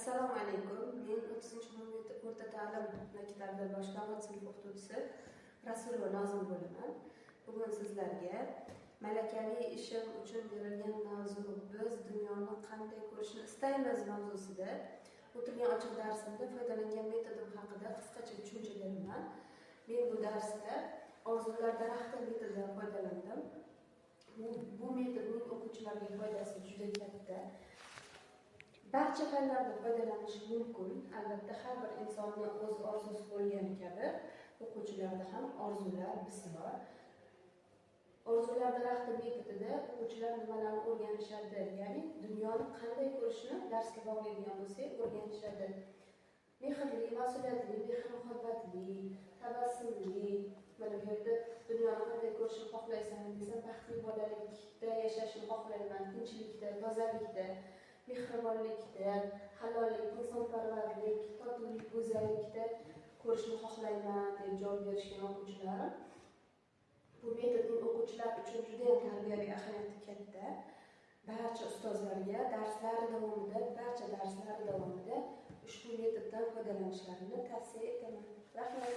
Assalomu alaykum. Men 30-sinf o'rta ta'lim maktabida boshlang'ich sinf o'qituvchisi Rasulova Nozim bo'laman. Bugun sizlarga malakali ishim uchun berilgan mavzu biz dunyoni qanday ko'rishni istaymiz mavzusida o'tilgan ochiq darsimda foydalangan metodim haqida qisqacha tushuncha beraman. Men bu darsda orzular daraxti metodidan foydalandim. Bu metodning o'quvchilarga foydasi juda katta. Barcha fanlarda foydalanish mumkin. Albatta har bir insonning o'z orzusi bo'lgani kabi o'quvchilarda ham orzular bisyor. Orzular daraxti metodida o'quvchilar nimalarni o'rganishadi, ya'ni dunyoni qanday ko'rishni darsga bog'laydigan bo'lsak o'rganishadi. Mehrli, mas'uliyatli, mehr-muhabbatli, tabassumli, mana bu yerda dunyoni qanday ko'rishni xohlaysan desam, baxtli bolalikda yashashni xohlayman, tinchlikda, tozalikda, mehribonlikda, halollik, insonparvarlik, totuvlik, go'zallikda ko'rishni xohlayman deb javob berishgan o'quvchilarim. Bu metodning o'quvchilar uchun juda ham tarbiyaviy ahamiyati katta. Barcha ustozlarga darslari davomida ushbu metoddan foydalanishlarini tavsiya etaman. Rahmat.